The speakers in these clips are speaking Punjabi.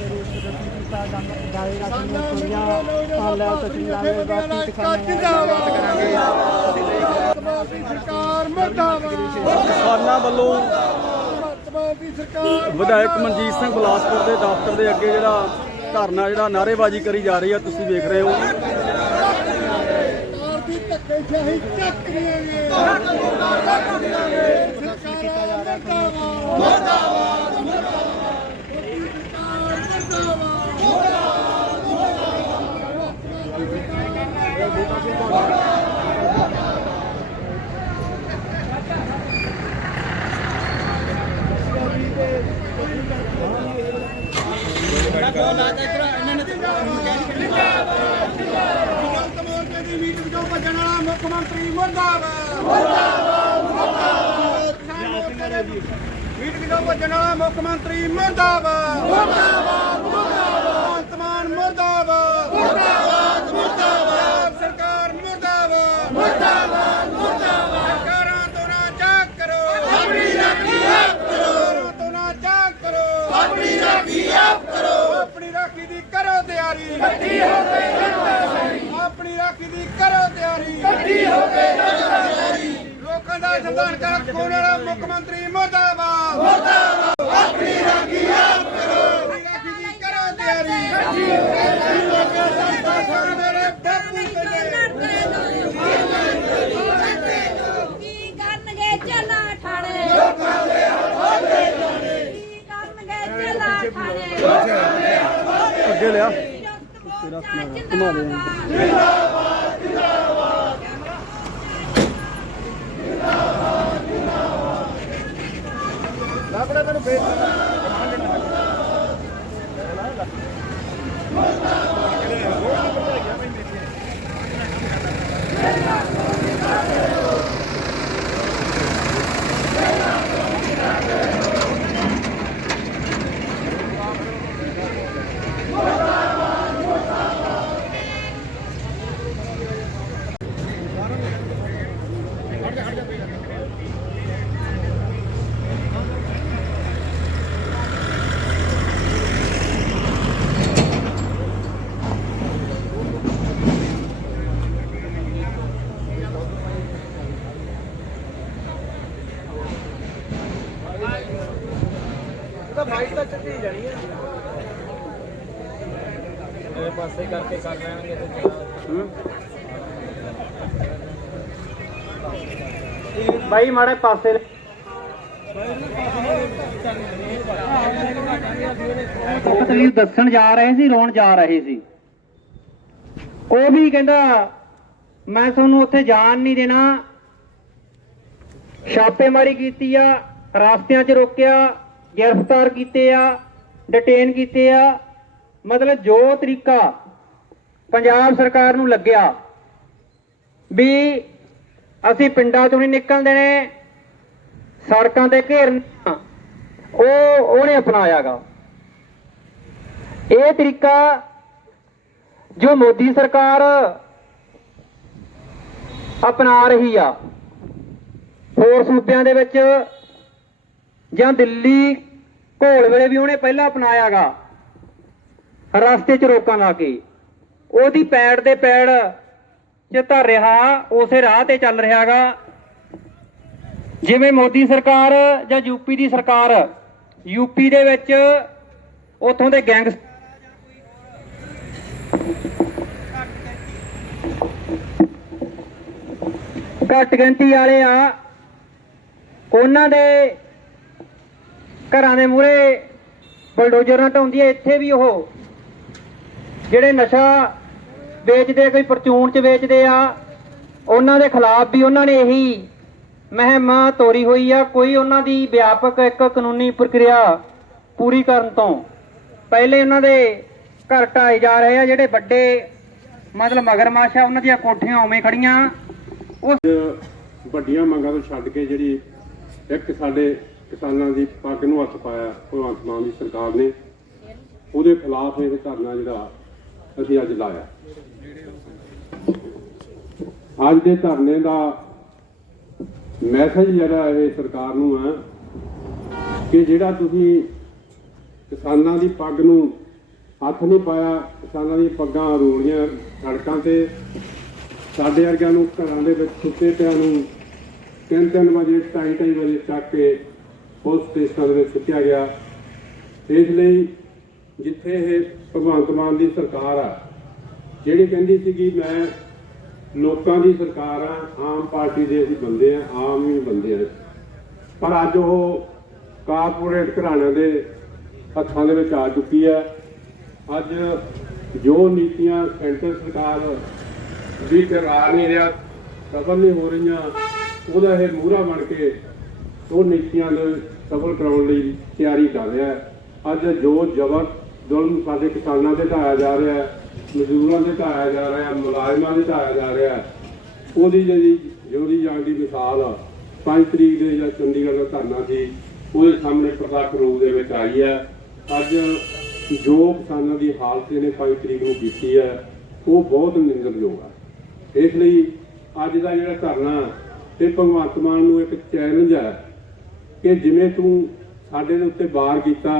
ਦੇ ਰੂਪ ਵਿੱਚ ਕੀਤਾ ਜਾਏਗਾ ਸਾਨੂੰ ਲੈ ਤਸਵੀਰਾਂ ਦੇ ਬਾਕੀ ਦਿਖਾਈਆਂ ਸਰਕਾਰ ਮਰਦਾਬਾਦ ਕਿਸਾਨਾਂ ਵੱਲੋਂ ਵਿਧਾਇਕ ਮਨਜੀਤ ਸਿੰਘ ਬਲਾਸਪੁਰ ਦੇ ਦਫ਼ਤਰ ਦੇ ਅੱਗੇ ਜਿਹੜਾ ਧਰਨਾ, ਜਿਹੜਾ ਨਾਅਰੇਬਾਜ਼ੀ ਕਰੀ ਜਾ ਰਹੀ ਆ, ਤੁਸੀਂ ਵੇਖ ਰਹੇ ਹੋ। ਧੱਕੇਸ਼ਾਹੀ ਚੱਕ ਲਿਆਂਗੇ ਸਰਕਾਰ ਕੀਤਾ ਜਾ ਰਿਹਾ ਮਰਦਾਬਾਦ ਭਗਵੰਤ ਮੋਰਚੇ ਦੀ ਮੀਟਿੰਗ ਤੋਂ ਭੱਜਣ ਵਾਲਾ ਮੁੱਖ ਮੰਤਰੀ ਮੁਰਦਾਬਾਦ ਮੁਰਦਾਬਾਦ ਮੁਰਦਾਬਾਦ ਮੀਟਿੰਗ ਤੋਂ ਭੱਜਣ ਵਾਲਾ ਮੁੱਖ ਮੰਤਰੀ ਮੁਰਦਾਬਾਦ। ਮੁਰਦਾਬਾਦ ਮੁਰਦਾਬਾਦ। ਮਾਨ ਮੁਰਦਾਬਾਦ। ਮੁਰਦਾਬਾਦ ਮੁਰਦਾਬਾਦ। ਸਰਕਾਰ ਮੁਰਦਾਬਾਦ। ਮੁਰਦਾਬਾਦ ਮੁਰਦਾਬਾਦ। ਸਰਕਾਰਾਂ ਤੋਂ ਨਾ ਚਾਕ ਕਰੋ। ਆਪਣੀ ਰਾਖੀ ਆਪ ਕਰੋ। ਤੋਂ ਨਾ ਚਾਕ ਕਰੋ। ਆਪਣੀ ਰਾਖੀ ਆਪ ਕਰੋ। ਆਪਣੀ ਰਾਖੀ ਦੀ ਕਰੋ ਤਿਆਰੀ। ਇਕੱਠੀ ਹੋ ਕੇ ਆਪਣੀ ਰਾਖੀ ਦੀ ਕਰੋ ਤਿਆਰੀ। ਇਕੱਠੀ ਹੋ ਕੇ ਦਾ ਸੰਵਿਧਾਨ ਦਾ ਕੋਣ ਵਾਲਾ ਮੁੱਖ ਮੰਤਰੀ ਮੁਰਦਾਬਾਦ। ਮੁਰਦਾਬਾਦ ਆਪਣੀ ਰਾਖੀ ਆਪ ਕਰੋ। ਆਪਣੀ ਰਾਖੀ ਦੀ ਕਰੋ ਤਿਆਰੀ। ਇਕੱਠੀ ਹੋ ਕੇ ਲੋਕਾਂ ਦਾ ਸੰਵਿਧਾਨ ਮੇਰੇ ਬਾਪੂ ਕਹਿੰਦੇ ਕੀ ਕਰਨਗੇ ਚੱਲਾ ਠਾਣੇ ਲੋਕਾਂ ਦੇ ਹਾਲੇ ਜਾਣੇ ਕੀ ਕਰਨਗੇ ਚੱਲਾ ਠਾਣੇ ਅੱਗੇ ਲਿਆ। ਤੇਰਾ ਘੁਮਾ ਦੇ ਲਾਪੜਾ ਮੇਰੇ ਪਾਸੇ ਕਰਕੇ ਕਰ ਲੈਣਗੇ ਤੇ ਬਾਈ ਮਾੜੇ ਪਾਸੇ ਤਕਲੀਫ ਦੱਸਣ ਜਾ ਰਹੇ ਸੀ ਰੋਣ ਜਾ ਰਹੇ ਸੀ। ਉਹ ਵੀ ਕਹਿੰਦਾ ਮੈਂ ਤੁਹਾਨੂੰ ਉੱਥੇ ਜਾਣ ਨਹੀਂ ਦੇਣਾ। ਛਾਪੇਮਾਰੀ ਕੀਤੀ ਆ ਰਾਸਤਿਆਂ 'ਚ ਰੋਕਿਆ ਗ੍ਰਿਫਤਾਰ ਕੀਤੇ ਆ ਡਿਟੇਨ ਕੀਤੇ ਆ। ਮਤਲਬ ਜੋ ਤਰੀਕਾ ਪੰਜਾਬ ਸਰਕਾਰ ਨੂੰ ਲੱਗਿਆ ਵੀ ਅਸੀਂ ਪਿੰਡਾਂ ਚੋਂ ਨਹੀਂ ਨਿਕਲ ਦੇਣੇ ਸੜਕਾਂ ਤੇ ਘੇਰਨਾ ਆ, ਉਹ ਉਹਨੇ ਅਪਣਾਇਆਗਾ। ਇਹ ਤਰੀਕਾ ਜੋ ਮੋਦੀ ਸਰਕਾਰ ਅਪਣਾ ਰਹੀ ਆ ਹੋਰ ਸੂਬਿਆਂ ਦੇ ਵਿੱਚ ਜਾਂ ਦਿੱਲੀ ਘੋਲ ਵੇਲੇ ਵੀ ਉਹਨੇ ਪਹਿਲਾਂ ਅਪਣਾਇਆਗਾ। ਰਸਤੇ 'ਚ ਰੋਕਾਂ ਲਾ ਕੇ। ਉਹਦੀ ਪੈੜ ਦੇ ਪੈੜ 'ਚ ਧਰ ਰਿਹਾ, ਉਸੇ ਰਾਹ ਤੇ ਚੱਲ ਰਿਹਾਗਾ। ਜਿਵੇਂ ਮੋਦੀ ਸਰਕਾਰ ਜਾਂ ਯੂਪੀ ਦੀ ਸਰਕਾਰ ਯੂਪੀ ਦੇ ਵਿੱਚ ਉਥੋਂ ਦੇ ਗੈਂਗਸ ਘੱਟ ਗਿਣਤੀ ਵਾਲੇ ਆ, ਉਹਨਾਂ ਦੇ ਘਰਾਂ ਦੇ ਮੂਹਰੇ ਬਲਡੋਜ਼ਰ ਨਾਲ ਢਾਉਂਦੀ ਹੈ, ਇੱਥੇ ਵੀ ਉਹ ਜਿਹੜੇ ਨਸ਼ਾ ਵੇਚਦੇ, ਕੋਈ ਪਰਚੂਨ ਚ ਵੇਚਦੇ ਆ, ਉਹਨਾਂ ਦੇ ਖਿਲਾਫ ਵੀ ਉਹਨਾਂ ਨੇ ਇਹੀ ਮਹਿਮਾ ਤੋਰੀ ਹੋਈ ਆ। ਕੋਈ ਉਹਨਾਂ ਦੀ ਵਿਆਪਕ ਇੱਕ ਕਾਨੂੰਨੀ ਪ੍ਰਕਿਰਿਆ ਪੂਰੀ ਕਰਨ ਤੋਂ ਪਹਿਲੇ ਉਹਨਾਂ ਦੇ ਘਰ ਢਾਏ ਜਾ ਰਹੇ ਆ, ਜਿਹੜੇ ਵੱਡੇ ਮਤਲਬ ਮਗਰਮੱਛ ਆ, ਉਹਨਾਂ ਦੀਆਂ ਕੋਠੀਆਂ ਉਵੇਂ ਖੜੀਆਂ। ਉਹ ਵੱਡੀਆਂ ਮੰਗਾਂ ਤੋਂ ਛੱਡ ਕੇ ਜਿਹੜੀ ਇੱਕ ਸਾਡੇ ਕਿਸਾਨਾਂ ਦੀ ਪੱਗ ਨੂੰ ਹੱਥ ਪਾਇਆ ਭਗਵੰਤ ਮਾਨ ਦੀ ਸਰਕਾਰ ਨੇ, ਉਹਦੇ ਖਿਲਾਫ ਇਹ ਧਰਨਾ ਜਿਹੜਾ ਅਸੀਂ ਅੱਜ ਲਾਇਆ। ਅੱਜ ਦੇ ਧਰਨੇ ਦਾ ਮੈਸੇਜ ਜਿਹੜਾ ਇਹ ਸਰਕਾਰ ਨੂੰ ਹੈ ਕਿ ਜਿਹੜਾ ਤੁਸੀਂ ਕਿਸਾਨਾਂ ਦੀ ਪੱਗ ਨੂੰ ਹੱਥ ਨਹੀਂ ਪਾਇਆ, ਕਿਸਾਨਾਂ ਦੀਆਂ ਪੱਗਾਂ ਰੋਲੀਆਂ ਸੜਕਾਂ ਤੇ, ਸਾਡੇ ਵਰਗਿਆਂ ਨੂੰ ਘਰਾਂ ਦੇ ਵਿੱਚ ਸੁੱਤੇ ਪਿਆ ਨੂੰ ਤਿੰਨ ਤਿੰਨ ਵਜੇ, ਢਾਈ ਢਾਈ ਵਜੇ ਚੱਕ ਕੇ ਪੁਲਿਸ ਸਟੇਸ਼ਨ ਦੇ ਵਿੱਚ ਸੁੱਟਿਆ ਗਿਆ। ਇਸ ਲਈ ਜਿੱਥੇ ਇਹ ਭਗਵੰਤ ਮਾਨ ਦੀ ਸਰਕਾਰ ਆ, ਜਿਹੜੀ ਕਹਿੰਦੀ ਸੀਗੀ, ਮੈਂ ਲੋਕਾਂ ਦੀ ਸਰਕਾਰ ਆ, ਆਮ ਪਾਰਟੀ ਦੇ ਅਸੀਂ ਬੰਦੇ ਆ, ਆਮ ਹੀ ਬੰਦੇ ਆ। ਪਰ ਅੱਜ ਉਹ ਕਾਰਪੋਰੇਟ ਘਰਾਣਿਆਂ ਦੇ ਹੱਥਾਂ ਦੇ ਵਿੱਚ ਆ ਚੁੱਕੀ ਹੈ ਅੱਜ ਜੋ ਨੀਤੀਆਂ ਸੈਂਟਰ ਸਰਕਾਰ ਵੀ ਕਰਾ ਨਹੀਂ ਰਿਹਾ, ਸਫਲ ਨਹੀਂ ਹੋ ਰਹੀਆਂ, ਉਹਦਾ ਇਹ ਮੂਹਰਾ ਬਣ ਕੇ ਉਹ ਨੀਤੀਆਂ ਨੂੰ ਸਫਲ ਕਰਾਉਣ ਲਈ ਤਿਆਰੀ ਕਰ ਰਿਹਾ। ਅੱਜ ਜੋ ਜ਼ਬਰ ਜ਼ੁਲਮ ਸਾਡੇ ਕਿਸਾਨਾਂ ਤੇ ਢਾਇਆ ਜਾ ਰਿਹਾ ਹੈ, ਮਜ਼ਦੂਰਾਂ ਤੇ ਢਾਇਆ ਜਾ ਰਿਹਾ ਹੈ, ਮੁਲਾਜ਼ਮਾਂ ਤੇ ਢਾਇਆ ਜਾ ਰਿਹਾ ਹੈ, ਉਹਦੀ ਜਿਹੜੀ ਜੋੜੀ ਜਾਣ ਦੀ ਮਿਸਾਲ 5 ਤਰੀਕ ਦੇ ਜਾਂ ਚੰਡੀਗੜ੍ਹ ਦਾ ਧਰਨਾ ਸੀ, ਉਹਦੇ ਸਾਹਮਣੇ ਪ੍ਰਤੱਖ ਰੂਪ ਦੇ ਵਿੱਚ ਆਈ ਹੈ। ਅੱਜ ਜੋ ਕਿਸਾਨਾਂ ਦੀ ਹਾਲਤ ਇਹਨੇ 5 ਤਰੀਕ ਨੂੰ ਕੀਤੀ ਹੈ, ਉਹ ਬਹੁਤ ਨਿੰਦਣਯੋਗ ਹੈ ਇਸ ਲਈ ਅੱਜ ਦਾ ਜਿਹੜਾ ਧਰਨਾ ਤੇ ਭਗਵੰਤ ਮਾਨ ਨੂੰ ਇੱਕ ਚੈਲੰਜ ਹੈ ਕਿ ਜਿਵੇਂ ਤੂੰ ਸਾਡੇ ਦੇ ਉੱਤੇ ਵਾਰ ਕੀਤਾ,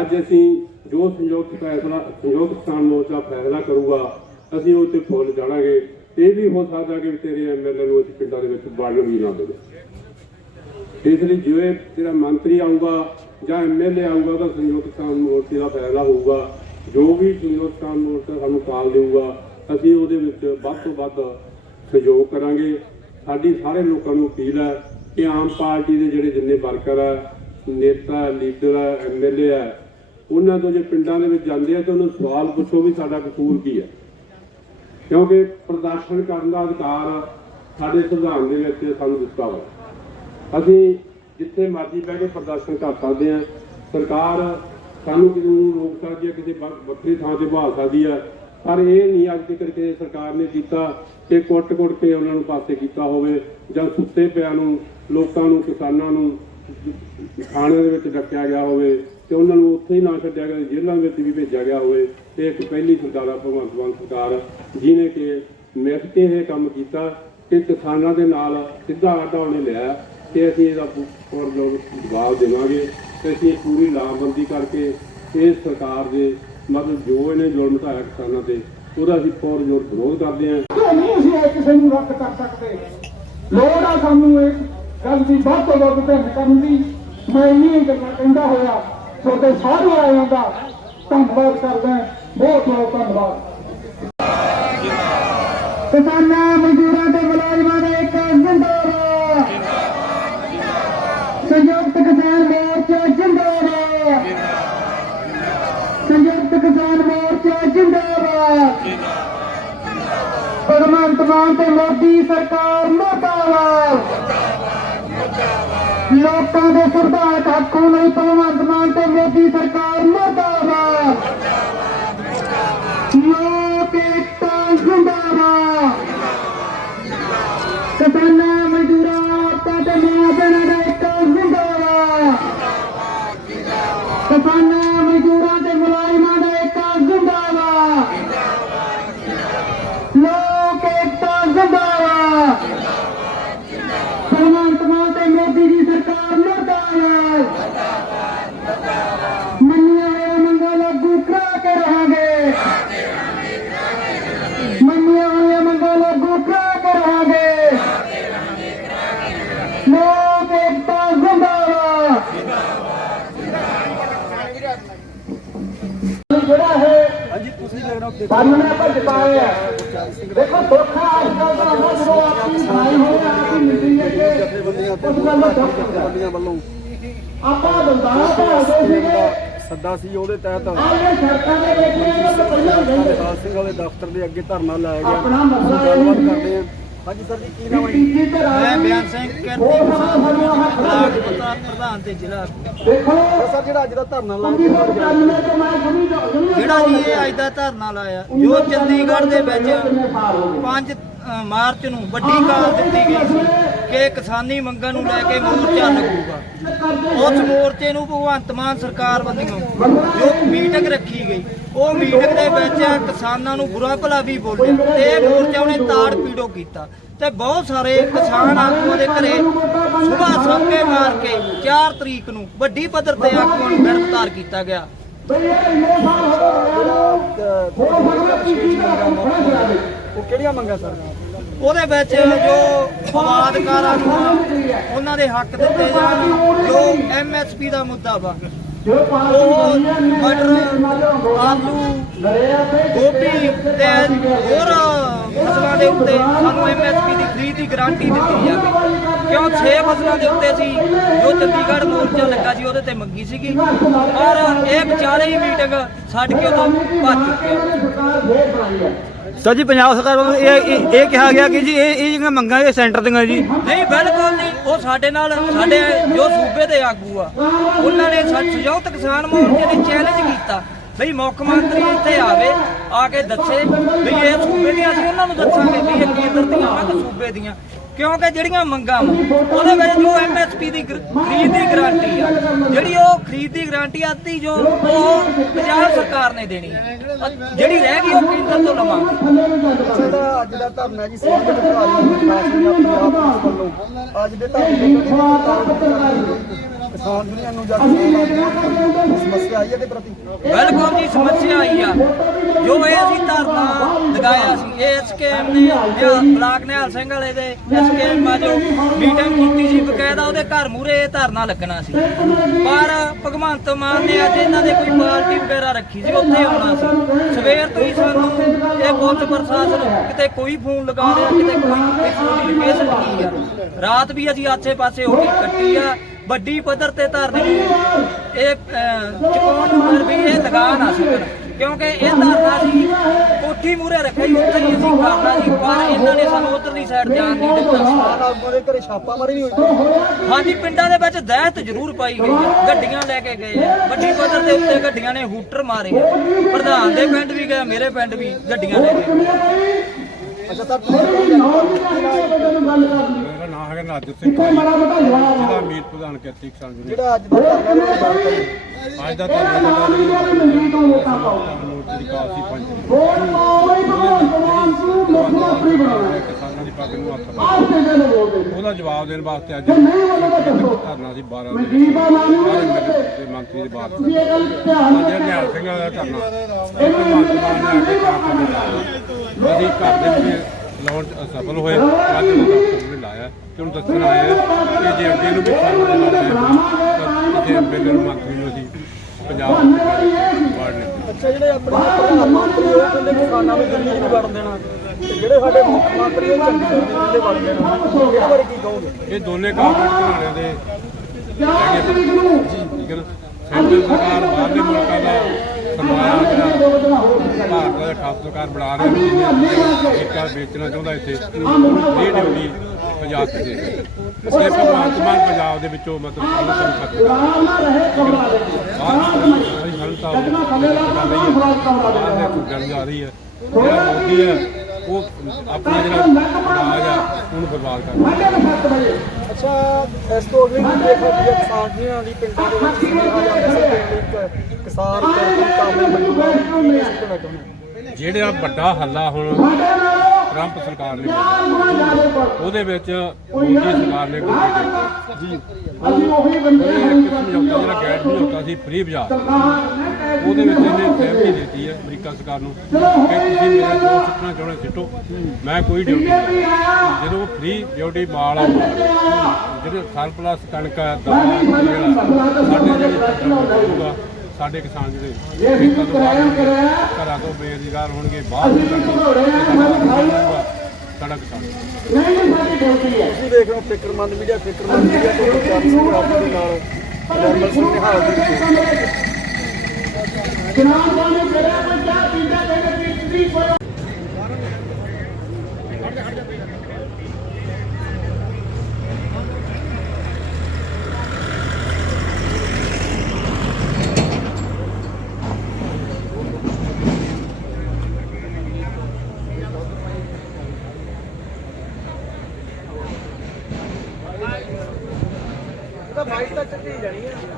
ਅੱਜ ਅਸੀਂ ਜੋ ਸੰਯੁਕਤ ਫੈਸਲਾ, ਸੰਯੁਕਤ ਕਿਸਾਨ ਮੋਰਚਾ ਫੈਸਲਾ ਕਰੂਗਾ, ਅਸੀਂ ਉਹ ਤੇ ਫੁੱਲ ਜਾਣਾਂਗੇ। ਇਹ ਵੀ ਹੋ ਸਕਦਾ ਕਿ ਤੇਰੇ ਐਮਐਲਏ ਨੂੰ ਅਸੀਂ ਪਿੰਡਾਂ ਦੇ ਵਿੱਚ ਵੜਨ ਵੀ ਨਾ ਦੇਵੇ ਇਸ ਲਈ ਜਿਵੇਂ ਤੇਰਾ ਮੰਤਰੀ ਆਊਗਾ ਜਾਂ ਐਮਐਲਏ ਆਊਗਾ ਤਾਂ ਸੰਯੁਕਤ ਕਿਸਾਨ ਮੋਰਚੇ ਦਾ ਫੈਸਲਾ ਹੋਊਗਾ। ਜੋ ਵੀ ਸੰਯੁਕਤ ਕਿਸਾਨ ਮੋਰਚਾ ਸਾਨੂੰ ਕਾਲ ਦੇਊਗਾ, ਅਸੀਂ ਉਹਦੇ ਵਿੱਚ ਵੱਧ ਤੋਂ ਵੱਧ ਸਹਿਯੋਗ ਕਰਾਂਗੇ। ਸਾਡੀ ਸਾਰੇ ਲੋਕਾਂ ਨੂੰ ਅਪੀਲ ਹੈ ਕਿ ਆਮ ਪਾਰਟੀ ਦੇ ਜਿਹੜੇ ਜਿੰਨੇ ਵਰਕਰ ਆ ਨੇਤਾ ਲੀਡਰ ਆ ਐਮਐਲਏ ਆ ਉਹਨਾਂ ਤੋਂ ਜੇ ਪਿੰਡਾਂ ਦੇ ਵਿੱਚ ਜਾਂਦੇ ਆ ਤਾਂ ਉਹਨੂੰ ਸਵਾਲ ਪੁੱਛੋ ਵੀ ਸਾਡਾ ਕਸੂਰ ਕੀ ਹੈ ਕਿਉਂਕਿ ਪ੍ਰਦਰਸ਼ਨ ਕਰਨ ਦਾ ਅਧਿਕਾਰ ਸਾਡੇ ਸੰਵਿਧਾਨ ਦੇ ਵਿੱਚ ਸਾਨੂੰ ਦਿੱਤਾ ਹੋਇਆ। ਅਸੀਂ ਜਿੱਥੇ ਮਰਜ਼ੀ ਬਹਿ ਕੇ ਪ੍ਰਦਰਸ਼ਨ ਕਰ ਸਕਦੇ ਹਾਂ, ਸਰਕਾਰ ਸਾਨੂੰ ਕਿਸੇ ਨੂੰ ਰੋਕ ਸਕਦੀ ਹੈ ਕਿਸੇ ਵ- ਵੱਖਰੀ ਥਾਂ ਤੇ ਬਹਾ ਸਕਦੀ ਹੈ ਪਰ ਇਹ ਨਹੀਂ ਅੱਜ ਤੱਕ ਕਿਸੇ ਸਰਕਾਰ ਨੇ ਕੀਤਾ ਕਿ ਕੁੱਟ-ਕੁੱਟ ਕੇ ਉਹਨਾਂ ਨੂੰ ਪਾਸੇ ਕੀਤਾ ਹੋਵੇ ਜਾਂ ਸੁੱਤੇ ਪਿਆਂ ਨੂੰ, ਲੋਕਾਂ ਨੂੰ, ਕਿਸਾਨਾਂ ਨੂੰ ਥਾਣਿਆਂ ਦੇ ਵਿੱਚ ਡੱਕਿਆ ਗਿਆ ਹੋਵੇ। ਤੇ ਉਹਨਾਂ ਨੂੰ ਉੱਥੇ ਹੀ ਨਾ ਛੱਡਿਆ ਗਿਆ, ਜੇਲ੍ਹਾਂ ਵਿੱਚ ਵੀ ਭੇਜਿਆ ਗਿਆ ਹੋਵੇ। ਤੇ ਇੱਕ ਪਹਿਲੀ ਸਰਕਾਰ ਭਗਵੰਤ ਮਾਨ ਸਰਕਾਰ, ਜਿਹਨੇ ਕਿ ਮਿਲ ਕੇ ਇਹ ਕੰਮ ਕੀਤਾ ਕਿ ਕਿਸਾਨਾਂ ਦੇ ਨਾਲ ਸਿੱਧਾ ਆਟਾ ਉਹਨੇ ਲਿਆ ਕਿ ਅਸੀਂ ਇਹਦਾ ਪੂਰ ਲੋਕ ਜਵਾਬ ਦੇਵਾਂਗੇ ਤੇ ਅਸੀਂ ਪੂਰੀ ਲਾਮਬੰਦੀ ਕਰਕੇ ਇਹ ਸਰਕਾਰ ਦੇ ਮਤਲਬ ਜੋ ਇਹਨੇ ਜ਼ੁਲਮ ਢਾਇਆ ਕਿਸਾਨਾਂ ਤੇ, ਉਹਦਾ ਅਸੀਂ ਪੂਰ ਜੋਰ ਵਿਰੋਧ ਕਰਦੇ ਹਾਂ। ਨਹੀਂ ਅਸੀਂ ਇਹ ਕਿਸੇ ਨੂੰ ਰੱਦ ਕਰ ਸਕਦੇ। ਲੋੜ ਆ ਸਾਨੂੰ ਇਹ ਗੱਲ ਦੀ ਵੱਧ ਤੋਂ ਵੱਧ ਧਿਆਨ ਕਰਨ ਦੀ। ਮੈਂ ਇੰਨੀ ਗੱਲਾਂ ਕਹਿੰਦਾ ਹੋਇਆ ਤੁਹਾਡੇ ਸਾਰੇ ਆਇਆਂ ਦਾ ਧੰਨਵਾਦ ਕਰਦਾ ਬਹੁਤ ਬਹੁਤ ਧੰਨਵਾਦ। ਕਿਸਾਨਾਂ, ਮਜ਼ਦੂਰਾਂ ਤੇ ਮੁਲਾਜ਼ਮਾਂ ਦਾ ਇੱਕ ਜ਼ਿੰਦਾਬਾਦ। ਸੰਯੁਕਤ ਕਿਸਾਨ ਮੋਰਚਾ ਜ਼ਿੰਦਾਬਾਦ। ਸੰਯੁਕਤ ਕਿਸਾਨ ਮੋਰਚਾ ਜ਼ਿੰਦਾਬਾਦ। ਭਗਵੰਤ ਮਾਨ ਤੇ ਮੋਦੀ ਸਰਕਾਰ ਮੁਰਦਾਬਾਦ ਲੋਕਾਂ ਦੇ ਸਿਧਾਂਤ ਹੱਕੋਂ ਨਹੀਂ ਭਗਵੰਤ ਮਾਨ ਤੇ ਮੋਦੀ ਸਰਕਾਰ ਮੁਰਦਾਬਾਦ। ਸਾਨੂੰ ਨੇ ਆਪਾਂ ਦੇਖੋ ਧੋਖਾ ਅੱਜ ਕੱਲ੍ਹ ਦਾ ਹੁੰਦਾ ਜਦੋਂ ਆਪਣੀ ਭਾਈ ਹੋਏ ਆਪ ਹੀ ਮਿਲਦੀ ਹੈ ਕਿ ਉਸ ਗੱਲ ਦਾ ਦੁੱਖ ਜਥੇਬੰਦੀਆਂ ਵੱਲੋਂ ਆਪਾਂ ਦੰਦਾਂ ਭਾਲਦੇ ਸੀਗੇ। ਸੱਦਾ ਸੀ ਉਹਦੇ ਤਹਿਤ। ਜਿਹੜੇ ਸੜਕਾਂ ਦੇ ਵਿੱਚ ਇਹਨਾਂ ਤੋਂ ਪਹਿਲਾਂ ਲਾਲ ਸਿੰਘ ਵਾਲੇ ਦਫ਼ਤਰ ਦੇ ਅੱਗੇ ਧਰਨਾ ਲਾਇਆ ਗਿਆ। ਆਪਣਾ ਮਸਲਾ ਇਹ ਕਰਦੇ ਹਾਂਜੀ ਸਰ ਜੀ ਕੀ ਨਾਮ ਹੈ ਜੀ? ਤੀਜੀ ਧਿਰਾਂ ਮੈਂ ਬਿਆਨ ਸਿੰਘ ਕਿਰਤੀ ਬਲਾਕ ਪ੍ਰਧਾਨ ਤੇ ਜ਼ਿਲ੍ਹਾ ਦੇਖੋ ਸਰ ਅੱਜ ਦਾ ਧਰਨਾ ਲਾਇਆ ਜਿਹੜਾ ਜੀ ਇਹ ਅੱਜ ਦਾ ਧਰਨਾ ਲਾਇਆ ਜੋ ਚੰਡੀਗੜ੍ਹ ਦੇ ਵਿੱਚ 5 ਮਾਰਚ ਨੂੰ ਵੱਡੀ ਕਾਲ ਦਿੱਤੀ ਗਈ ਸੀ ਕਿ ਕਿਸਾਨੀ ਮੰਗਾਂ ਨੂੰ ਲੈ ਕੇ ਮੋਰਚਾ ਲੱਗੂਗਾ। ਉਸ ਮੋਰਚੇ ਨੂੰ ਭਗਵੰਤ ਮਾਨ ਸਰਕਾਰ ਵੱਲੋਂ ਜੋ ਮੀਟਿੰਗ ਰੱਖੀ ਗਈ, ਉਹ ਮੀਟਿੰਗ ਦੇ ਵਿੱਚ ਕਿਸਾਨਾਂ ਨੂੰ ਬੁਰਾ ਭਲਾ ਵੀ ਬੋਲਿਆ ਤੇ ਇਹ ਮੋਰਚਾ ਉਹਨੇ ਤਾੜ ਪੀੜੋ ਕੀਤਾ। ਤੇ ਬਹੁਤ ਸਾਰੇ ਕਿਸਾਨ ਆਗੂਆਂ ਦੇ ਘਰੇ ਸੁਬਾਹ ਸਾਪੇ ਮਾਰ ਕੇ 4 ਤਰੀਕ ਨੂੰ ਵੱਡੀ ਪੱਧਰ ਤੇ ਆਗੂਆਂ ਨੂੰ ਗ੍ਰਿਫਤਾਰ ਕੀਤਾ ਗਿਆ। ਉਹ ਕਿਹੜੀਆਂ ਮੰਗਾਂ ਸਰ? ਉਹਦੇ ਵਿੱਚ ਜੋ ਵਿਵਾਦਕਾਰਾਂ ਨੂੰ ਉਹਨਾਂ ਦੇ ਹੱਕ ਦਿੱਤੇ ਜਾਣ, ਜੋ ਐਮਐਸਪੀ ਦਾ ਮੁੱਦਾ ਵਾ, ਉਹ ਮਟਰ, ਆਲੂ, ਗੋਭੀ ਤੇ ਹੋਰ ਫਸਲਾਂ ਦੇ ਉੱਤੇ ਸਾਨੂੰ ਐਮਐਸਪੀ ਦੀ ਖਰੀਦ ਦੀ ਗਾਰੰਟੀ ਦਿੱਤੀ ਜਾਵੇ। ਕਿਉਂ? 6 ਫਸਲਾਂ ਦੇ ਉੱਤੇ ਸੀ, ਜੋ ਚੰਡੀਗੜ੍ਹ ਮੋਰਚਾ ਲੱਗਾ ਸੀ, ਉਹਦੇ ਤੇ ਮੰਗੀ ਸੀਗੀ। ਔਰ ਇਹ ਵਿਚਾਲੇ ਹੀ ਮੀਟਿੰਗ ਛੱਡ ਕੇ ਉਦੋਂ ਭੱਜ ਚੁੱਕੇ ਸਰ ਜੀ ਪੰਜਾਬ ਸਰਕਾਰ ਵੱਲੋਂ ਇਹ ਇਹ- ਇਹ ਕਿਹਾ ਗਿਆ ਕਿ ਜੀ ਇਹ ਇਹ ਜਿਹੜੀਆਂ ਮੰਗਾਂ ਇਹ ਸੈਂਟਰ ਦੀਆਂ ਜੀ। ਨਹੀਂ, ਬਿਲਕੁਲ ਨਹੀਂ। ਉਹ ਸਾਡੇ ਨਾਲ ਸਾਡੇ ਜੋ ਸੂਬੇ ਦੇ ਆਗੂ ਆ, ਉਹਨਾਂ ਨੇ ਸੰ- ਸੰਯੁਕਤ ਕਿਸਾਨ ਮੋਰਚੇ ਨੇ ਚੈਲੰਜ ਕੀਤਾ ਬਈ ਮੁੱਖ ਮੰਤਰੀ ਇੱਥੇ ਆਵੇ, ਆ ਕੇ ਦੱਸੇ ਵੀ ਇਹ ਸੂਬੇ ਦੀਆਂ ਅਸੀਂ ਉਹਨਾਂ ਨੂੰ ਦੱਸਾਂਗੇ ਵੀ ਇਹ ਕੇਂਦਰ ਦੀਆਂ ਵਾ ਸੂਬੇ ਦੀਆਂ। ਕਿਉਂਕਿ ਜਿਹੜੀਆਂ ਮੰਗਾਂ ਵਾ ਉਹਦੇ ਵਿੱਚ ਜੋ ਐਮਐਸਪੀ ਦੀ ਖਰੀਦ ਦੀ ਗਾਰੰਟੀ ਆ ਜਿਹੜੀ ਉਹ ਖਰੀਦ ਦੀ ਗਾਰੰਟੀ ਆਤੀ ਜੋ ਉਹ ਪੰਜਾਬ ਸਰਕਾਰ ਨੇ ਦੇਣੀ ਜਿਹੜੀ ਰਹਿ ਗਈ ਉਹ ਕੇਂਦਰ ਤੋਂ ਲਵਾਂਗੇ। ਜਿਹੜਾ ਅੱਜ ਦਾ ਧਰਨਾ ਜੀ ਸੰਬੰਧ ਅਧਿਕਾਰੀ ਵਿਕਾਸ ਸਿੰਘ ਪੰਜਾਬ ਪੁਲਿਸ ਵੱਲੋਂ। ਅੱਜ ਦੇ ਧਰਨੇ ਦੇ ਕਿਸਾਨ ਦੁਨੀਆ ਨੂੰ ਜਾ ਕੇ ਸਮੱਸਿਆ ਆਈ ਹੈ ਦੇ ਪ੍ਰਤੀ? ਬਿਲਕੁਲ ਜੀ ਸਮੱਸਿਆ ਆਈ ਆ। ਜੋ ਇਹ ਅਸੀਂ ਧਰਨਾ ਲਗਾਇਆ ਸੀ ਇਹ ਐਸਕੇਐਮ ਨੇ ਜਾਂ ਬਲਾਕ ਨਿਹਾਲ ਸਿੰਘ ਵਾਲੇ ਦੇ ਐਸਕੇਐਮ ਆ ਜੋ ਮੀਟਿੰਗ ਕੀਤੀ ਸੀ ਬਕਾਇਦਾ ਉਹਦੇ ਘਰ ਮੂਰੇ ਇਹ ਧਰਨਾ ਲੱਗਣਾ ਸੀ। ਪਰ ਭਗਵੰਤ ਮਾਨ ਨੇ ਅੱਜ ਇਹਨਾਂ ਦੇ ਕੋਈ ਪਾਰਟੀ ਵਗੈਰਾ ਰੱਖੀ ਸੀ ਉੱਥੇ ਆਉਣਾ ਸੀ। ਸਵੇਰ ਤੋਂ ਹੀ ਸਾਨੂੰ ਇਹ ਪੁਲਿਸ ਪ੍ਰਸ਼ਾਸਨ ਕਿਤੇ ਕੋਈ ਫੋਨ ਲਗਾ ਰਿਹਾ ਕਿਤੇ ਕੋਈ ਕਿਸੇ ਕੀ ਆ। ਰਾਤ ਵੀ ਅਸੀਂ ਆਸੇ ਪਾਸੇ ਹੋ ਕੇ ਕੱਟੀ ਆ ਵੱਡੀ ਪੱਧਰ ਤੇ ਧਰਨੇ। ਇਹ ਅਹ, ਚੁਕਾਉਣ ਪਰ ਵੀ ਇਹ ਲਗਾ ਨਾ ਸਕਣ। ਕਿਉਂਕਿ ਇਹ ਧਰਨਾ ਸੀ ਕੋਠੀ ਮੂਰੇ ਰੱਖਿਆ ਸੀ ਉੱਥੇ ਹੀ ਅਸੀਂ ਕਰਨਾ ਸੀ ਪਰ ਇਹਨਾਂ ਨੇ ਸਾਨੂੰ ਉਧਰਲੀ ਸਾਈਡ ਜਾਣ ਨਹੀਂ ਦਿੱਤਾ। ਆਗੂਆਂ ਦੇ ਘਰੇ ਛਾਪਾ ਮਾਰੀ ਵੀ ਹੋਈ ਹਾਂਜੀ ਪਿੰਡਾਂ ਦੇ ਵਿੱਚ ਦਹਿਤ ਜ਼ਰੂਰ ਪਾਈ ਗਈ ਹੈ। ਗੱਡੀਆਂ ਲੈ ਕੇ ਗਏ ਆ ਵੱਡੀ ਪੱਧਰ ਦੇ ਉੱਤੇ ਗੱਡੀਆਂ ਨੇ ਹੂਟਰ ਮਾਰੇ। ਆ ਪ੍ਰਧਾਨ ਦੇ ਪਿੰਡ ਵੀ ਗਏ ਮੇਰੇ ਪਿੰਡ ਵੀ ਗੱਡੀਆਂ ਲੈ ਕੇ ਗਏ। ਅੱਛਾ ਸਰ ਮੇਰਾ ਨਾਮ ਹੈਗਾ ਸਿੰਘ। ਜਿਹੜਾ ਮੀਤ ਪ੍ਰਧਾਨ ਕੇਤੀ ਕਿਸਾਨ ਯੂਨੀਅਨ। ਜਿਹੜਾ ਅੱਜ ਦਾ ਧਰਨਾ ਦੇ ਬਾਤ ਕਰੀ ਅੱਜ ਦਾ ਧਰਨਾ ਸਾਡਾ ਜਿਹੜੀ ਮੋਰਚੇ ਦੀ ਕਾਸੀ ਪੰਜ ਕਿਸਾਨਾਂ ਦੀ ਪੱਗ ਨੂੰ ਹੱਥ ਲਾਇਆ। ਉਹਦਾ ਜਵਾਬ ਦੇਣ ਵਾਸਤੇ ਅੱਜ ਧਰਨਾ ਸੀ 12 ਦੇ ਦੇ ਮੰਤਰੀ ਦੇ ਬਾਅਦ ਅੱਜ ਨਿਹਾਲ ਸਿੰਘ ਦਾ ਧਰਨਾ। ਇਹ ਮਾਨ ਨੇ ਆ ਕੇ ਕਾਫੀ ਲਾਇਆ ਅਸੀਂ ਘਰ ਦੇ ਵਿੱਚ ਲਾਉਣ 'ਚ ਸਫਲ ਹੋਏ ਅੱਜ ਦਫ਼ਤਰ ਨੇ ਲਾਇਆ ਤੇ ਹੁਣ ਦੱਸਣ ਆਏ ਆ ਕਿ ਜੇ ਅੱਗੇ ਨੂੰ ਵੀ ਸਾਨੂੰ ਦੇ ਨਾਲ ਤਾਂ ਕਿਸੇ ਐਮਐਲਏ ਨੂੰ ਮੰਤਰੀ ਨੂੰ ਅਸੀਂ ਪੰਜਾਬ ਵਾਰਡ ਨੇ ਅੱਛਾ ਜਿਹੜੇ ਆਪਣੇ ਪ੍ਰਧਾਨ ਮੰਤਰੀ ਉਹ ਕਹਿੰਦੇ ਕਿਸਾਨਾਂ ਨੂੰ ਦਿੱਲੀ ਨਹੀਂ ਵੜਨ ਦੇਣਾ। ਤੇ ਜਿਹੜੇ ਸਾਡੇ ਮੁੱਖ ਮੰਤਰੀ ਉਹ ਚੰਡੀਗੜ੍ਹ ਦੇ ਵੜਨ ਦੇਣਾ ਇਹਦੇ ਬਾਰੇ ਕੀ ਕਹੋਗੇ? ਇਹ ਦੋਨੇ ਕਾਰਪੋਰੇਟ ਘਰਾਣਿਆਂ ਦੇ ਜੀ ਠੀਕ ਹੈ ਸੈਂਟਰ ਸਰਕਾਰ ਬਾਹਰਲੇ ਮੁਲਕਾਂ ਦਾ ਸਰਮਾਇਆ ਭਾਰਤ ਦਾ ਖਾਸ ਸਰਕਾਰ ਬਣਾ ਰਹੀ ਇੱਕ ਵੇਚਣਾ ਚਾਹੁੰਦਾ ਇੱਥੇ ਇਹ ਡਿਊਟੀ ਪੰਜਾਬ ਦੇ ਭਗਵੰਤ ਮਾਨ ਪੰਜਾਬ ਦੇ ਵਿੱਚੋਂ ਮਤਲਬ ਸਾਨੂੰ ਖਤਮ ਬਾਹਰ ਸਾਨੂੰ ਤਾਂ ਗੱਲ ਰਹੀ ਹੈ ਬਾਹਰ ਦੇ ਗੱਲ ਜਾ ਰਹੀ ਹੈ ਮੋਦੀ ਹੈ ਉਹ ਆਪਣਾ ਜਿਹੜਾ ਰਾਜ ਆ ਉਹਨੂੰ ਬਰਬਾਦ ਕਰ ਰਿਹਾ ਅੱਛਾ ਇਸ ਤੋਂ ਅਗਲੀ ਵੀ ਦੇਖੋ ਕਿ ਕਿਸਾਨ ਜੀਆਂ ਦੀ ਪਿੰਡਾਂ ਦੇ ਵਿੱਚ ਸੁਨੇਹਾ ਜਾਂਦਾ ਸੀ ਕਿ ਕਿਸਾਨ ਕੰਮ ਨਹੀਂ ਬਣਦਾ ਜਿਹੜਾ ਵੱਡਾ ਹੱਲਾ ਹੁਣ ਟਰੰਪ ਸਰਕਾਰ ਨੇ ਉਹਦੇ ਵਿੱਚ ਮੋਦੀ ਸਰਕਾਰ ਨੇ ਕੋਈ ਜੀ। ਉਹਨੇ ਇੱਕ ਸਮਝੌਤਾ ਜਿਹੜਾ ਗੈਰ ਸਮਝੌਤਾ ਸੀ ਫ੍ਰੀ ਬਾਜ਼ਾਰ। ਉਹਦੇ ਵਿੱਚ ਇਹਨੇ ਸਹਿਮਤੀ ਦਿੱਤੀ ਹੈ ਅਮਰੀਕਾ ਸਰਕਾਰ ਨੂੰ ਕਿ ਤੁਸੀਂ ਮੇਰਾ ਜੋ ਸੁੱਟਣਾ ਚਾਹੁੰਦੇ ਸਿੱਟੋ। ਮੈਂ ਕੋਈ ਡਿਊਟੀ ਨਹੀਂ ਜਦੋਂ ਫ੍ਰੀ ਡਿਊਟੀ ਮਾਲ ਆਊਗਾ ਜਿਹੜੇ ਸਰਪਲਸ ਕਣਕ ਆ ਆ, ਸਾਡੇ ਜਿਹੜੇ ਹੋਊਗਾ ਸਾਡੇ ਕਿਸਾਨ ਜਿਹੜੇ ਖੇਤਾਂ ਤੋਂ ਘਰਾਂ ਤੋਂ ਬੇਰੁਜ਼ਗਾਰ ਹੋਣਗੇ ਬਾਹਰ ਸਾਡਾ ਕਿਸਾਨ ਤੁਸੀਂ ਦੇਖ ਰਹੇ ਹੋ ਫਿਕਰਮੰਦ ਮੀਡੀਆ ਫਿਕਰਮੰਦ ਮੀਡੀਆ ਤੋਂ ਚਾਰ ਸਿੰਘ ਰਾਜੂ ਦੇ ਨਾਲ ਨਰਮਲ ਸਿੰਘ ਨਿਹਾਲ ਦੀ ਰਿਪੋਰਟ ਤਾਂ ਬਾਈਕ ਤਾਂ ਚੱਲੀ ਜਾਣੀ ਹੈ ਇਹ